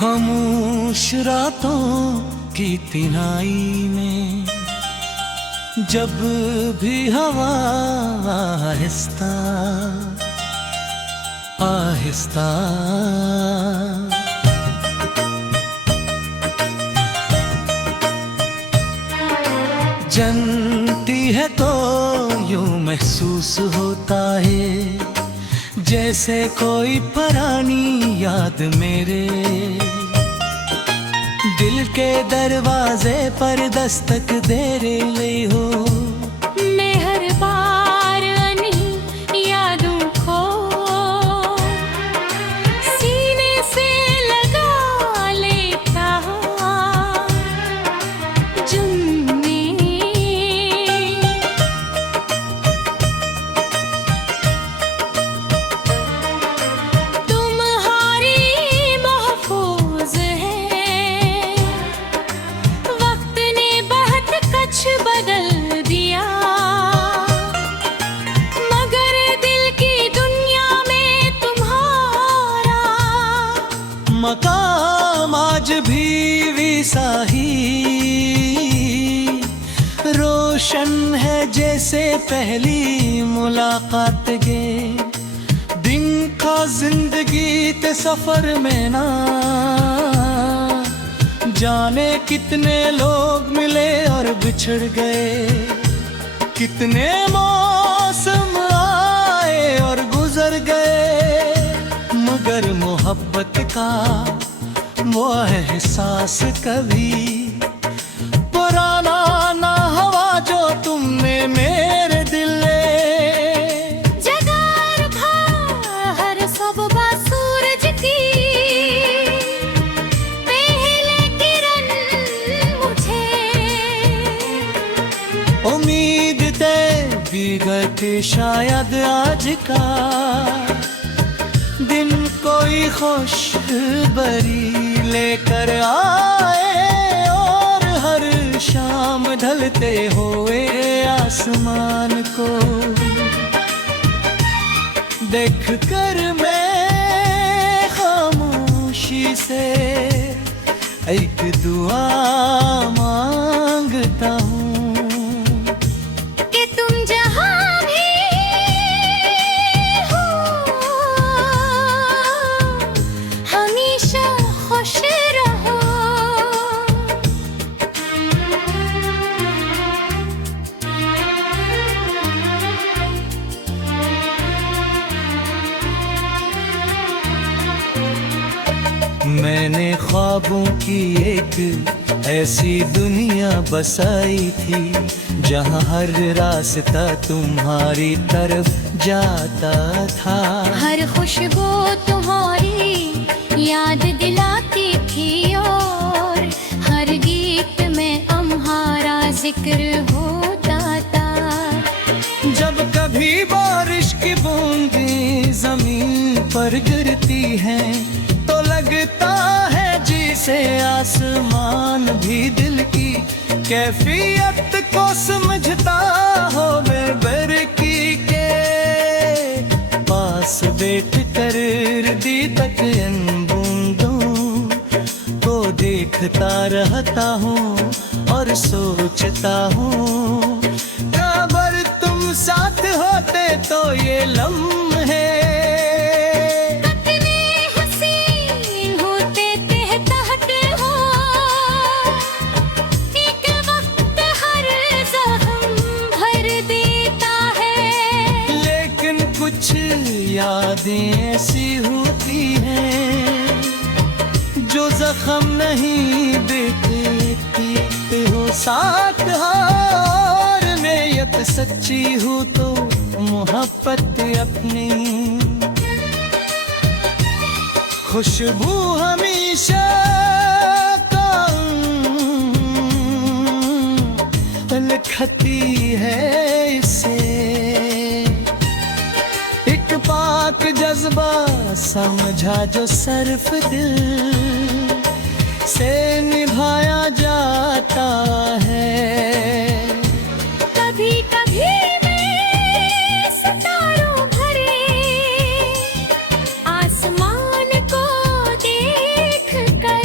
खामोश रातों की तिनाई में जब भी हवा आहिस्ता आहिस्ता जनती है तो यूं महसूस होता है जैसे कोई पुरानी याद मेरे दिल के दरवाजे पर दस्तक दे रही हो। मैं हर बार अन्ही यादों को सीने से लगा लेता जुम्मे तुम्हारी महफूज है। वक्त ने बहुत कुछ बदल दिया मगर दिल की दुनिया में तुम्हारा मकाम आज भी वैसा ही रोशन है जैसे पहली मुलाकात के दिन का। जिंदगी के सफर में ना जाने कितने लोग मिले और बिछड़ गए, कितने मौसम आए और गुजर गए, मगर मोहब्बत का वो एहसास कभी पुराना ना हुआ जो तुमने मेरे दिल में जगार था हर सुबह सूरज की पहले किरण मुझे उम्मीद दे बिगड़ते शायद आज का दिन कोई खुशबरी लेकर आए और हर शाम ढलते हुए आसमान को देखकर मैं खामोशी से एक दुआ मांगता हूँ कि तुम जहाँ भी हो हमेशा खुश रहो। मैंने ख्वाबों की एक ऐसी दुनिया बसाई थी जहाँ हर रास्ता तुम्हारी तरफ जाता था। हर खुशबू तुम्हारी याद दिलाती थी और हर गीत में तुम्हारा जिक्र होता था। जब कभी बारिश की बूंदें जमीन पर गिरती हैं तो लगता है जिसे आसमान भी दिल की कैफियत को समझता हो। मैं बरकी के पास बैठ कर दी तक इन बूंदों को देखता रहता हूँ और सोचता हूँ काबर तुम साथ होते तो ये लम्हे कुछ यादें ऐसी होती हैं जो जख्म नहीं देती हो साथ और नियत सच्ची हो तो मोहब्बत अपनी खुशबू हमेशा लखती है इसे पाक जज्बा समझा जो सर्फ दिल से निभाया जाता है। कभी कभी मैं सितारों भरे आसमान को देख कर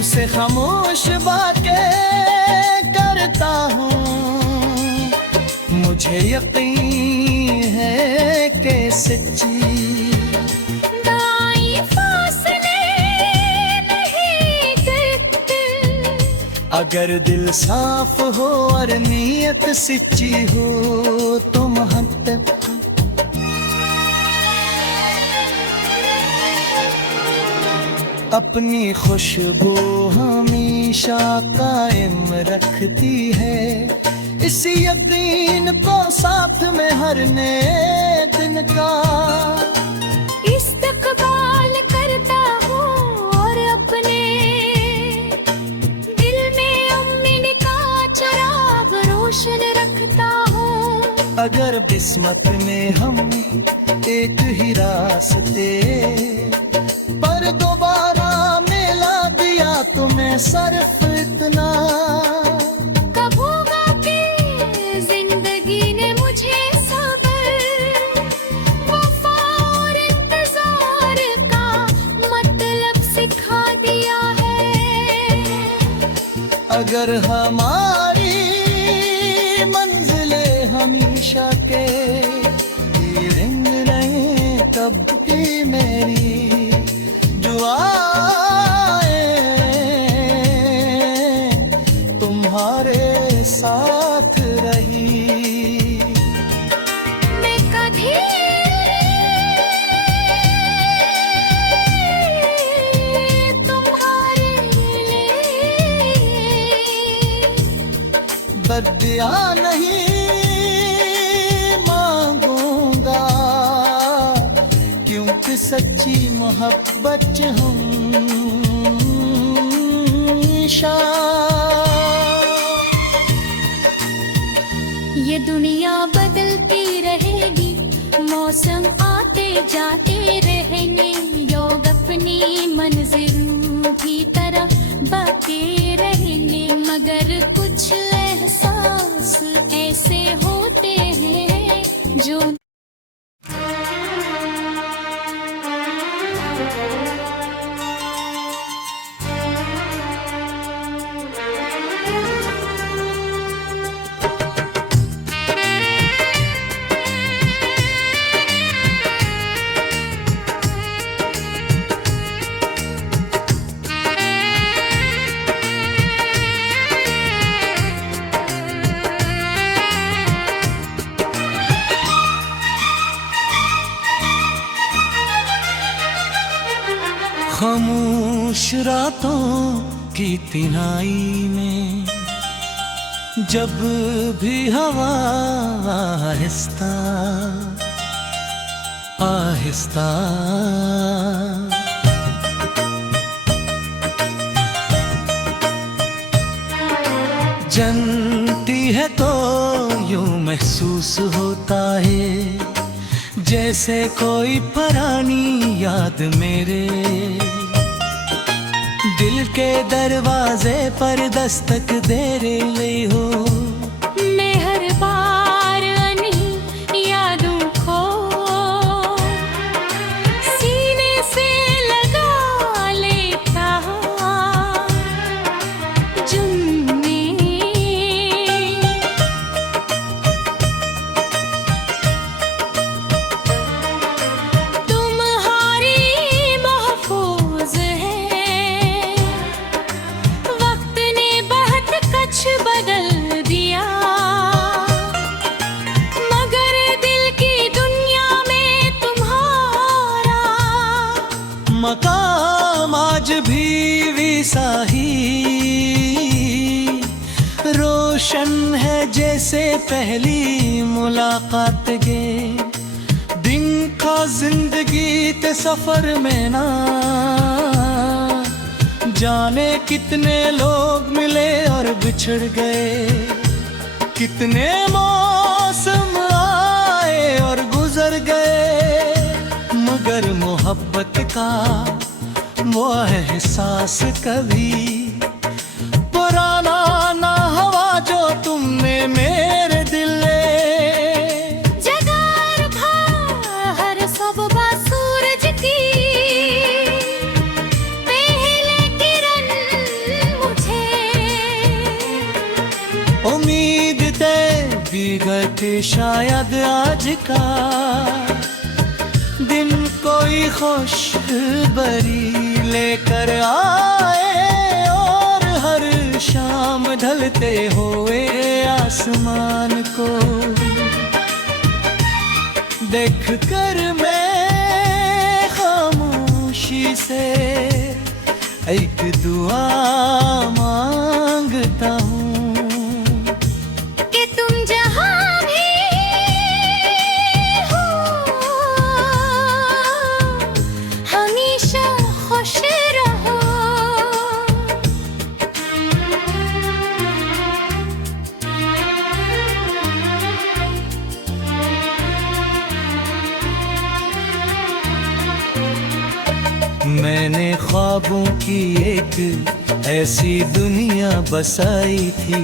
तुमसे खामोश बातें करता हूँ, मुझे यकीन है कि सच्ची अगर दिल साफ हो और नीयत सच्ची हो तो मोहब्बत अपनी खुशबू हमेशा कायम रखती है। इसी यकीन को साथ में हर नए दिन का इस्तकबाल करता हूँ और अपने दिल में उम्मीद का चिराग रोशन रखता हूँ। अगर किस्मत में हम एक ही रास्ते पर दोबारा मिला दिया तुम्हें सिर्फ इतना कब होगा कि जिंदगी ने मुझे सब्र वफा और इंतजार का मतलब सिखा दिया है। अगर हमारी मंजिले हमेशा के रिंग रहे तब की मेरी तुम्हारे साथ रही। मैं कभी तुम्हारे लिए बदला नहीं मांगूंगा, क्योंकि सच्ची मोहब्बत हमेशा। ये दुनिया बदलती रहेगी, मौसम आते जाते रहेंगे, योग अपनी मंजिलों की तरह बढ़ते रहेंगे, मगर कुछ एहसास ऐसे होते हैं जो खामोश रातों की तिनाई में जब भी हवा आहिस्ता आहिस्ता जनती है तो यूं महसूस होता है जैसे कोई पुरानी याद मेरे दिल के दरवाजे पर दस्तक दे रही हो। मैं हर बार अनही यादों को सीने से लगा लेता जुम्मे तुम्हारी महफूज है, वक्त ने बहुत कुछ बदल दिया, मगर दिल की दुनिया में तुम्हारा मकाम आज भी वैसा ही रोशन है जैसे पहली मुलाकात के दिन का। जिंदगी के सफर में ना जाने कितने लोग मिले और बिछड़ गए, कितने मौसम आए और गुजर गए, मगर मोहब्बत का वो एहसास कभी पुराना ना हुआ जो तुमने मेरे दिल में जगार बाहर सब सूरज की पहले किरण शायद आज का दिन कोई खुशबरी लेकर आए और हर शाम ढलते हुए आसमान को देख कर मैं खामोशी से एक दुआ मांगता हूँ कि तुम जहाँ भी हो हमेशा खुश रहो। मैंने ख्वाबों की एक ऐसी दुनिया बसाई थी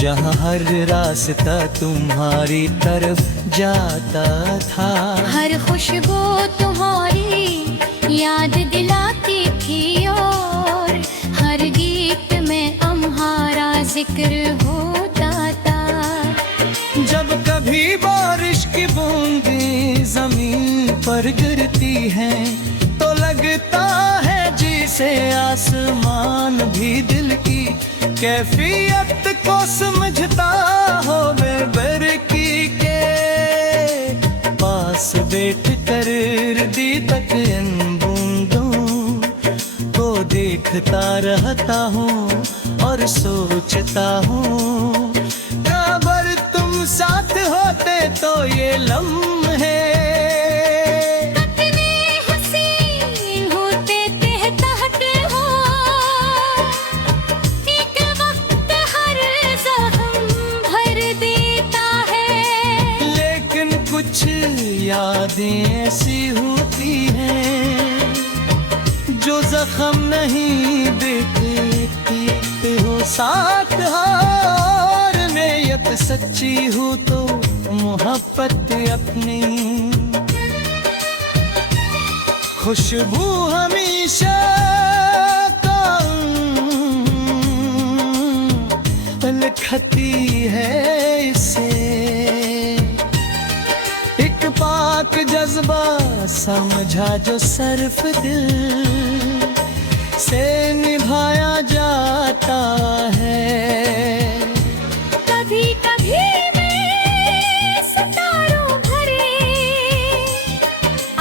जहाँ हर रास्ता तुम्हारी तरफ जाता था। हर खुशबू तुम्हारी याद दिलाती थी और हर गीत में तुम्हारा जिक्र होता था। जब कभी बारिश की बूंदें जमीन पर गिरती हैं तो लगता है जिसे आसमान भी दिल की कैफियत को समझता हो। बेबरकी के पास बैठ कर दी तक इन बूंदों को देखता रहता हूँ और सोचता हूँ काबर तुम साथ होते तो ये लम्हे कुछ यादें ऐसी होती हैं जो जख्म नहीं देती हो साथ और नियत सच्ची हो तो मोहब्बत अपनी खुशबू हमेशा लखती है इसे पाक जज्बा समझा जो सर्फ दिल से निभाया जाता है। कभी कभी मैं सितारों भरे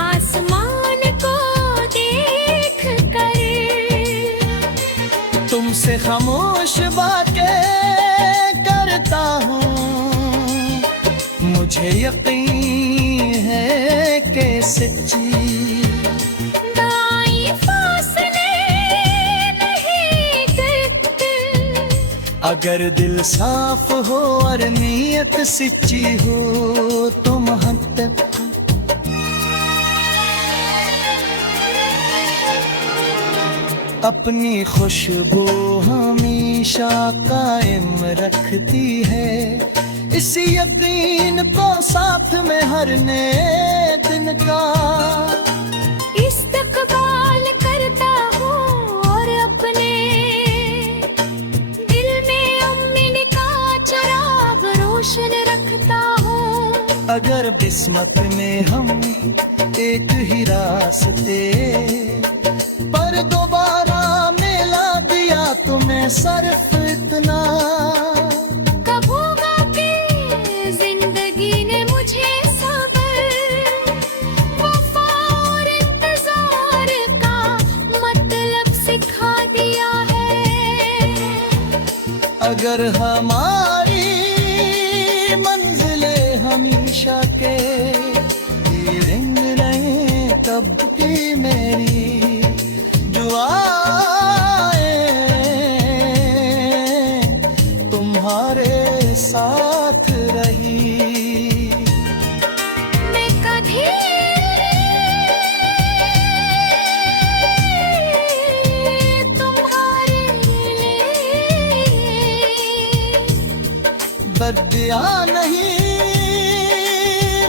आसमान को देख कर तुमसे खामोश बातें करता हूँ। मुझे यकीन है कि सच्ची दाई फासले नहीं करते। अगर दिल साफ हो और नीयत सच्ची हो तो मोहब्बत अपनी खुशबू हमेशा कायम रखती है। इसी यकीन को साथ में हर नए दिन का इस्तकबाल करता हूँ और अपने दिल में उम्मीद का चिराग रोशन रखता हूँ। अगर किस्मत में हम एक ही रास्ते पर दोबारा मिला दिया तुम्हें सिर्फ इतना अगर हमारी मंजिले हमेशा के रिंग रहे तब की मेरी दुआएं तुम्हारे साथ रही। मैं कभी बदला नहीं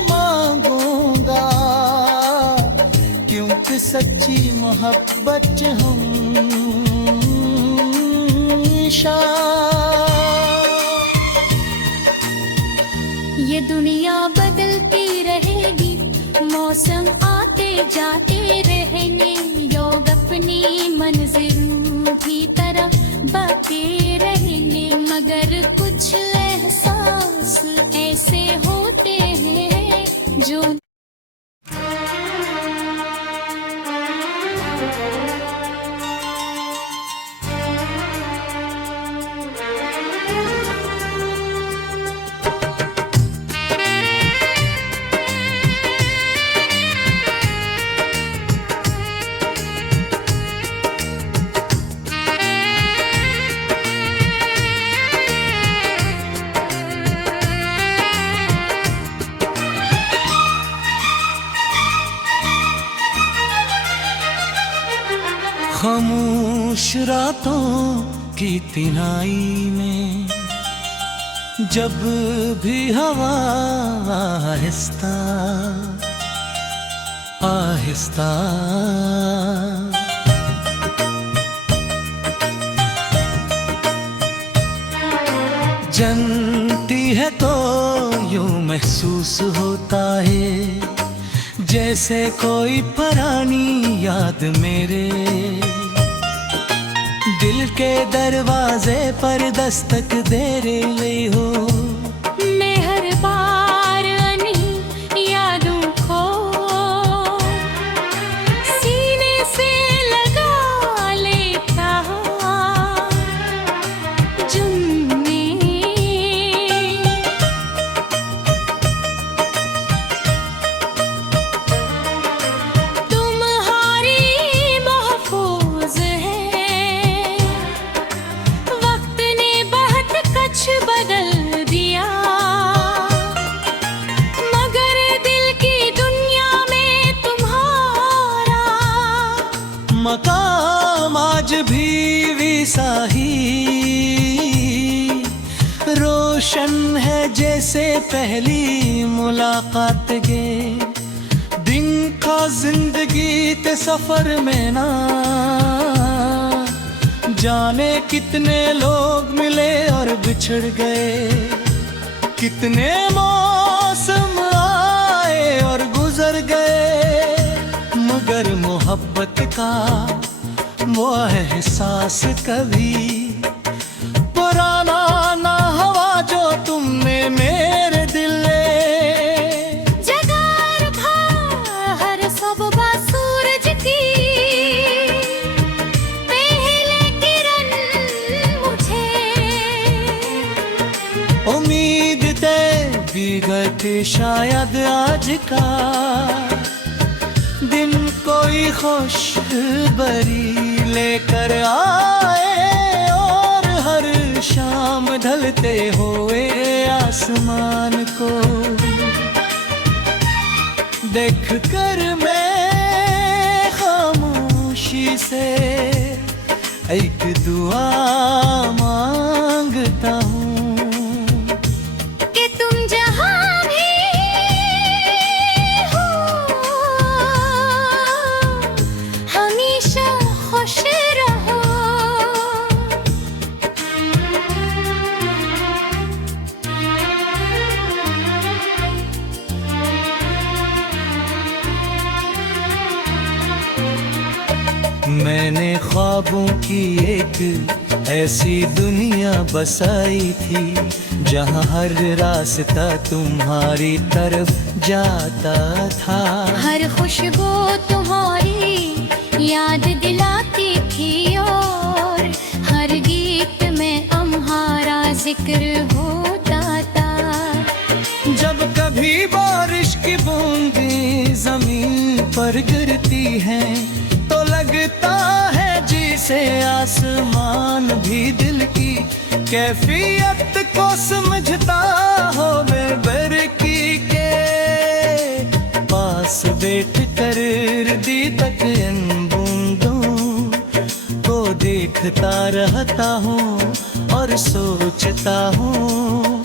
मांगूंगा क्योंकि सच्ची मोहब्बत हमेशा ये दुनिया खामोश रातों की तिनाई में जब भी हवा आहिस्ता आहिस्ता जनती है तो यूं महसूस होता है जैसे कोई पुरानी याद मेरे दिल के दरवाजे पर दस्तक दे रही हो। मैं हर बार अन्ही यादों को सीने से लगा लेता जुम्मे तुम्हारी महफूज है। वक्त ने बहुत कुछ बदल दिया मगर दिल की दुनिया में तुम्हारा मकाम आज भी वैसा ही रोशन है जैसे पहली मुलाकात के दिन का। जिंदगी के सफर में ना जाने कितने लोग मिले और बिछड़ गए, कितने मौसम आए और गुजर गए, मगर मोहब्बत का वो एहसास कभी पुराना ना हुआ जो तुमने मेरे दिल में जगार था हर सुबह सूरज की पहले किरण मुझे उम्मीद दे बिगत शायद आज का दिन कोई खुशबरी लेकर आए और हर शाम ढलते हुए आसमान को देख कर मैं खामोशी से एक दुआ मांगता हूँ कि तुम जहाँ भी हो हमेशा खुश रहो। मैंने ख्वाबों की एक ऐसी दुनिया बसाई थी जहाँ हर रास्ता तुम्हारी तरफ जाता था। हर खुशबू तुम्हारी याद दिलाती थी और हर गीत में तुम्हारा जिक्र होता था। जब कभी बारिश की बूंदें जमीन पर गिरती हैं तो लगता है जिसे आसमान भी दिल की कैफियत को समझता हो। बेबरकी के पास बैठ कर दी तक इन बूंदों को देखता रहता हूँ और सोचता हूँ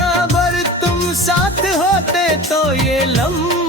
अगर तुम साथ होते तो ये लम्हा